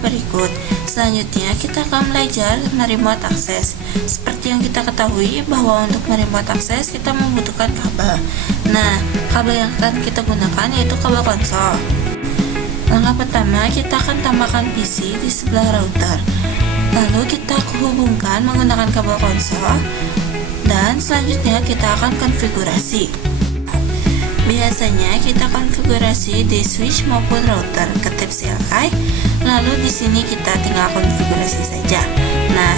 berikut. Selanjutnya kita akan belajar remote access. Seperti yang kita ketahui bahwa untuk remote access kita membutuhkan kabel. Nah, kabel yang akan kita gunakan yaitu kabel konsol. Langkah pertama, kita akan tambahkan PC di sebelah router. Lalu kita hubungkan menggunakan kabel konsol. Dan selanjutnya kita akan konfigurasi. Biasanya kita konfigurasi di switch maupun router, ketik CLI, lalu di sini kita tinggal konfigurasi saja. Nah,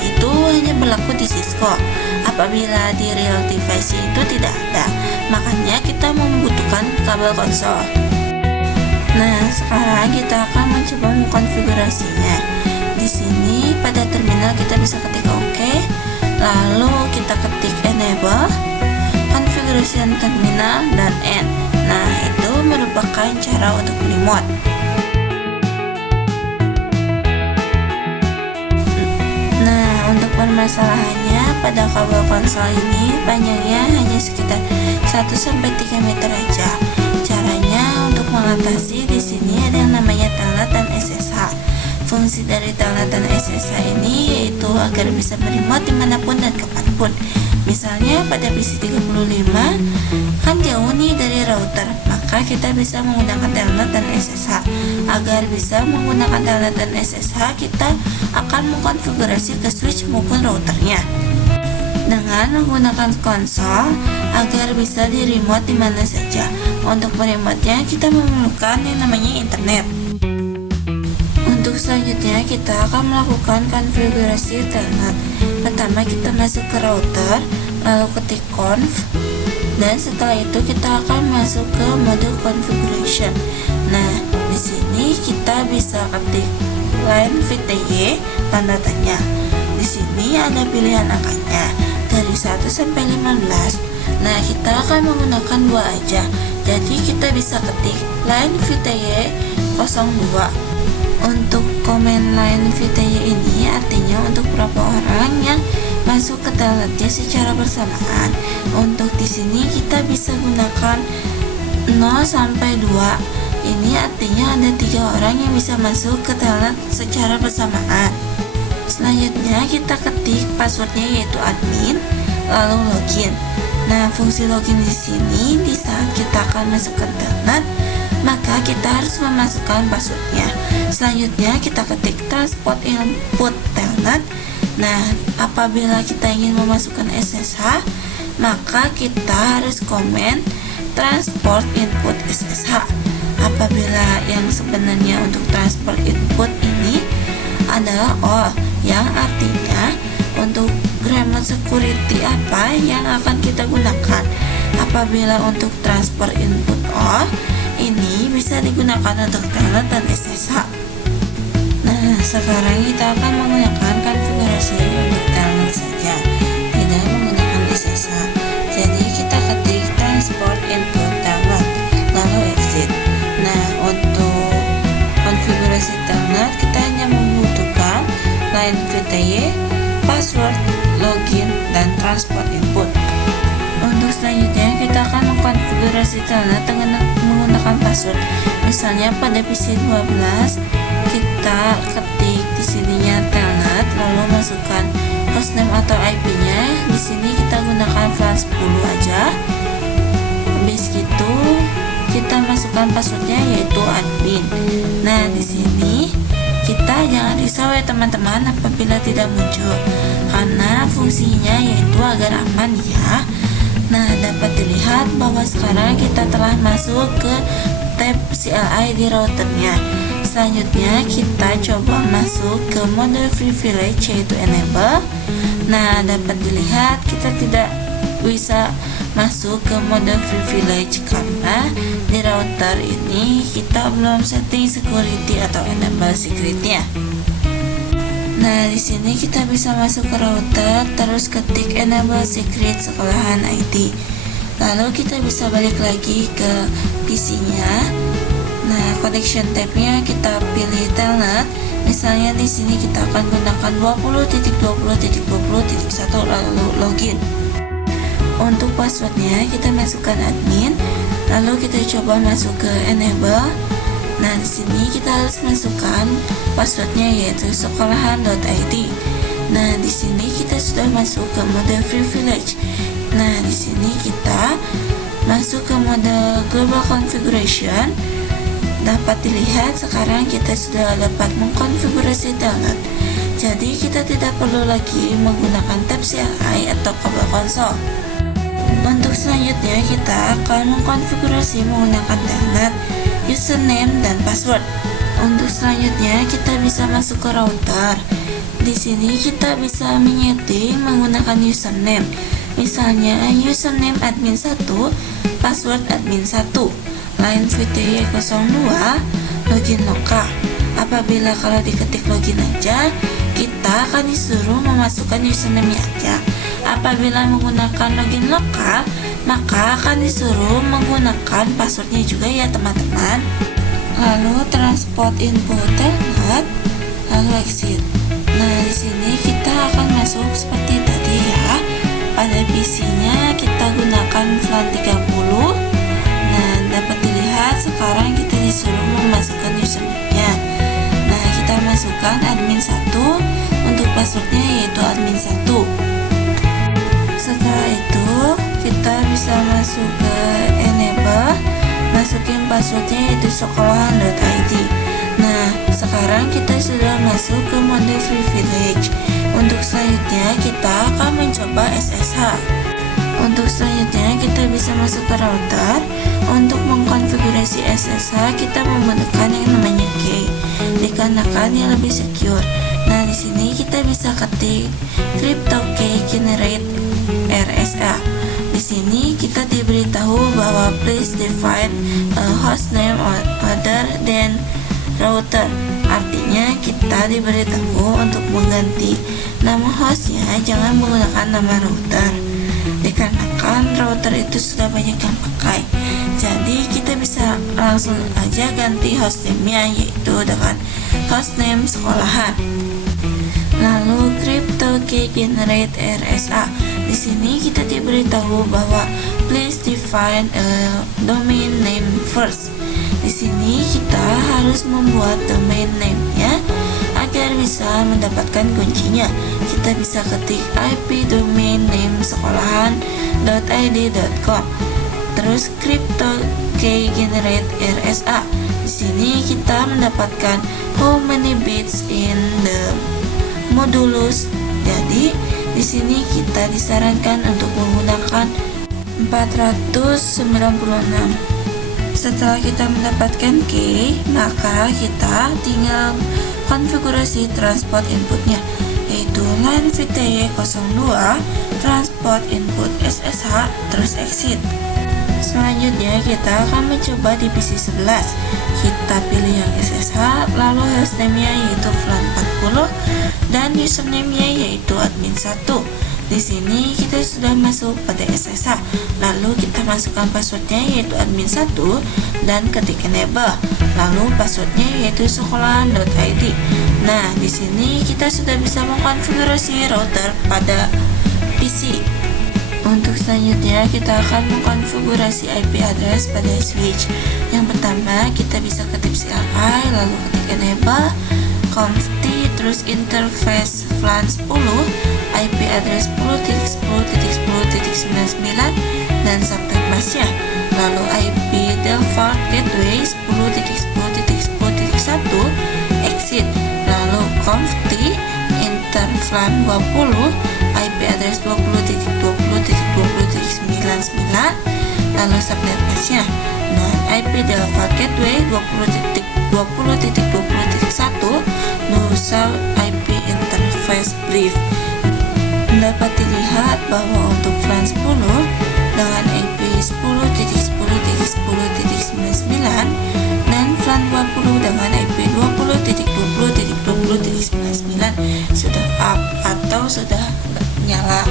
itu hanya berlaku di Cisco. Apabila di real device itu tidak ada, makanya kita membutuhkan kabel konsol. Nah, sekarang kita akan mencoba mengkonfigurasinya. Di sini pada terminal kita bisa ketik OK, lalu kita ketik enable, configuration terminal, dan end. Nah, itu merupakan cara untuk remote. Nah, untuk permasalahannya pada kabel konsol ini panjangnya hanya sekitar 1-3 meter aja. Caranya untuk mengatasi di sini ada yang namanya telnet dan SSH. Fungsi dari telnet dan SSH ini yaitu agar bisa meremote dimanapun dan kapanpun. Misalnya pada PC 35 kan jauh nih dari router, maka kita bisa menggunakan telnet dan SSH. Agar bisa menggunakan telnet dan SSH, kita akan mengkonfigurasi ke switch maupun routernya dengan menggunakan konsol agar bisa di remote di mana saja. Untuk meremote-nya kita memerlukan yang namanya internet. Untuk selanjutnya kita akan melakukan konfigurasi telnet. Pertama kita masuk ke router, lalu ketik conf, dan setelah itu kita akan masuk ke mode configuration. Nah, di sini kita bisa ketik line VTY tanda tanya. Di sini ada pilihan angkanya dari 1 sampai 15. Nah, kita akan menggunakan 2 aja. Jadi kita bisa ketik line VTY 02. Untuk komen line VTY ini artinya untuk berapa orang yang masuk ke telnetnya secara bersamaan. Untuk di sini kita bisa gunakan 0 sampai 2. Ini artinya ada 3 orang yang bisa masuk ke telnet secara bersamaan. Selanjutnya kita ketik passwordnya yaitu admin, lalu login. Nah, fungsi login di sini di saat kita akan masuk ke telnet, maka kita harus memasukkan passwordnya. Selanjutnya kita ketik transport input telnet. Nah, apabila kita ingin memasukkan SSH, maka kita harus komen transport input SSH. Apabila yang sebenarnya untuk transport input ini adalah all, yang artinya untuk remote security apa yang akan kita gunakan. Apabila untuk transport input all, ini bisa digunakan untuk telnet dan SSH. Nah, sekarang kita akan menggunakan konfigurasi untuk telnet saja, tidak menggunakan SSH. Jadi kita ketik transport input telnet, lalu exit. Nah, untuk konfigurasi telnet kita hanya membutuhkan line VTY, password, login, dan transport input. Untuk selanjutnya kita akan mengkonfigurasi telnet dengan menggunakan password. Misalnya pada PC 12 kita ketik di sininya telnet, lalu masukkan hostname atau IP-nya. Di sini kita gunakan VLAN 10 aja. Habis itu kita masukkan passwordnya yaitu admin. Nah, di sini kita jangan risau ya teman-teman apabila tidak muncul, karena fungsinya yaitu agar aman ya. Nah, dapat dilihat bahwa sekarang kita telah masuk ke tab CLI di routernya. Selanjutnya kita coba masuk ke mode privilege yaitu enable. Nah, dapat dilihat kita tidak bisa masuk ke mode privilege karena di router ini kita belum setting security atau enable secretnya. Nah, di sini kita bisa masuk ke router, terus ketik enable secret sekolahan IT. Lalu kita bisa balik lagi ke PC-nya. Nah, connection tab-nya kita pilih telnet. Misalnya di sini kita akan gunakan 20.20.20.1 lalu login. Untuk passwordnya kita masukkan admin, lalu kita coba masuk ke enable. Nah, di sini kita harus masukkan passwordnya yaitu sekolahan.id. Nah, di sini kita sudah masuk ke mode privilege. Nah, di sini kita masuk ke mode global configuration. Dapat dilihat sekarang kita sudah dapat mengkonfigurasi telnet. Jadi kita tidak perlu lagi menggunakan tab CLI atau kabel konsol. Untuk selanjutnya kita akan mengkonfigurasi menggunakan telnet, username dan password. Untuk selanjutnya kita bisa masuk ke router. Di sini kita bisa menyeting menggunakan username. Misalnya username admin 1, password admin 1, line VTY 02, login lokal. Apabila kalau diketik login aja, kita akan disuruh memasukkan username aja. Apabila menggunakan login lokal, maka akan disuruh menggunakan passwordnya juga ya teman-teman. Lalu transport input telnet, lalu exit. Nah, di sini kita akan masuk seperti tadi ya. Pada PC-nya kita gunakan VLAN 30. Nah, dapat dilihat sekarang kita disuruh memasukkan username-nya. Nah, kita masukkan admin 1, untuk passwordnya yaitu admin 1. Setelah itu kita bisa masuk ke enable, masukin passwordnya yaitu sekolahan.id. Nah, sekarang kita sudah masuk ke mode privilege. Untuk selanjutnya kita akan mencoba SSH. Untuk selanjutnya kita bisa masuk ke router. Untuk mengkonfigurasi SSH kita menggunakan yang namanya key, dikarenakan yang lebih secure. Nah, di sini kita bisa ketik crypto key generate RSA. Di sini kita diberitahu bahwa please define a hostname other than router. Artinya kita diberitahu untuk mengganti nama hostnya, jangan menggunakan nama router, dikarenakan router itu sudah banyak yang pakai. Jadi kita bisa langsung aja ganti hostname-nya yaitu dengan hostname sekolahan. Lalu crypto key generate RSA. Di sini kita diberitahu bahwa please define a domain name first. Di sini kita harus membuat domain name-nya agar bisa mendapatkan kuncinya. Kita bisa ketik IP domain name sekolahan.id.com. Terus crypto key generate RSA. Di sini kita mendapatkan how many bits in the modulus. Jadi di sini kita disarankan untuk menggunakan 496. Setelah kita mendapatkan key, maka kita tinggal konfigurasi transport inputnya, yaitu line VTY 02, transport input SSH, terus exit. Selanjutnya kita akan mencoba di PC 11. Kita pilih yang SSH, lalu hostname-nya yaitu VLAN 40 dan username-nya yaitu admin 1. Di sini kita sudah masuk pada SSH, lalu kita masukkan passwordnya yaitu admin 1 dan ketik enable, lalu passwordnya yaitu sekolahan.id. Nah, di sini kita sudah bisa mengkonfigurasi router pada PC. Untuk selanjutnya kita akan mengkonfigurasi IP address pada switch. Yang pertama kita bisa ketik CLI, lalu ketik enable, conft, terus interface VLAN 10, IP address 10.10.10.99 dan subnet busnya. Lalu IP default gateway 10.10.10.1 exit. Lalu conft interVLAN 20, IP address 20.20.20.99 lalu subnet busnya. Dan IP default gateway 20.20.20.1 berusaha IP interface brief. Dapat dilihat bahwa untuk VLAN 10 dengan IP 10.10.10.99 dan VLAN 20 dengan IP 20.20.20.99 sudah up atau sudah nyala.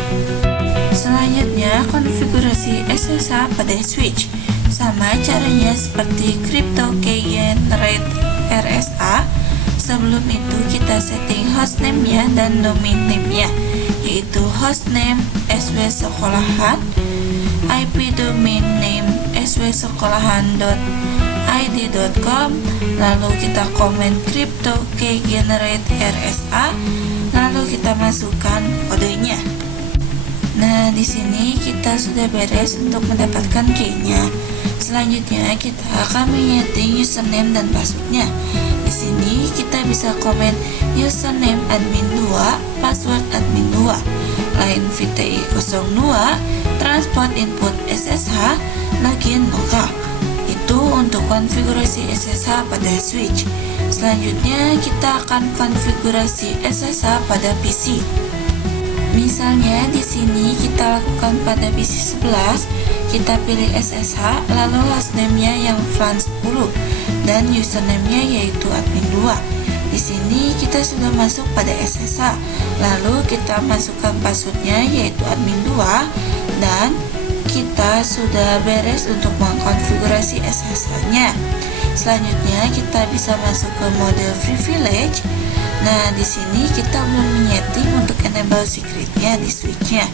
Selanjutnya konfigurasi SSH pada switch. Sama caranya seperti crypto key generate RSA. Sebelum itu kita setting hostname-nya dan domain name-nya, yaitu hostname sw sekolahan, IP domain name swsekolahan.id, id.com, lalu kita komen crypto key generate RSA, lalu kita masukkan kodenya. Nah, di sini kita sudah beres untuk mendapatkan key-nya. Selanjutnya kita akan menyeting username dan passwordnya. Di sini kita bisa komen username admin 2, password admin 2, line VTI 02, transport input SSH, login lokal. Itu untuk konfigurasi SSH pada switch. Selanjutnya kita akan konfigurasi SSH pada PC. Misalnya di sini kita lakukan pada PC 11, kita pilih SSH, lalu hostname-nya yang VLAN 10 dan username-nya yaitu admin 2. Di sini kita sudah masuk pada SSH, lalu kita masukkan passwordnya yaitu admin 2 dan kita sudah beres untuk mengkonfigurasi SSH-nya. Selanjutnya kita bisa masuk ke mode privilege. Nah, di sini kita belum menyeting untuk enable secret-nya di switch-nya.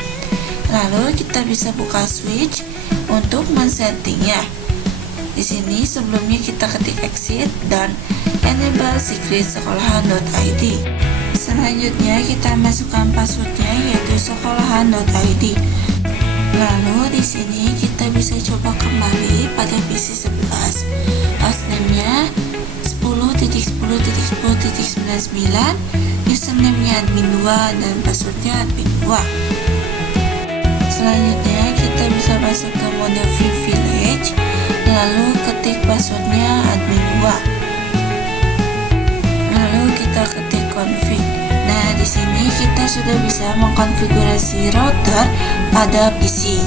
Lalu kita bisa buka switch untuk men-settingnya. Di sini sebelumnya kita ketik exit dan enable secret sekolahan.id. Selanjutnya kita masukkan passwordnya yaitu sekolahan.id. Lalu di sini kita bisa coba kembali pada PC 11. Hostname-nya 10.10.10.99, username-nya admin 2 dan passwordnya admin 2. Selanjutnya kita bisa masuk ke mode privilege, lalu ketik passwordnya admin 2. Lalu kita ketik config. Nah, di sini kita sudah bisa mengkonfigurasi router pada PC.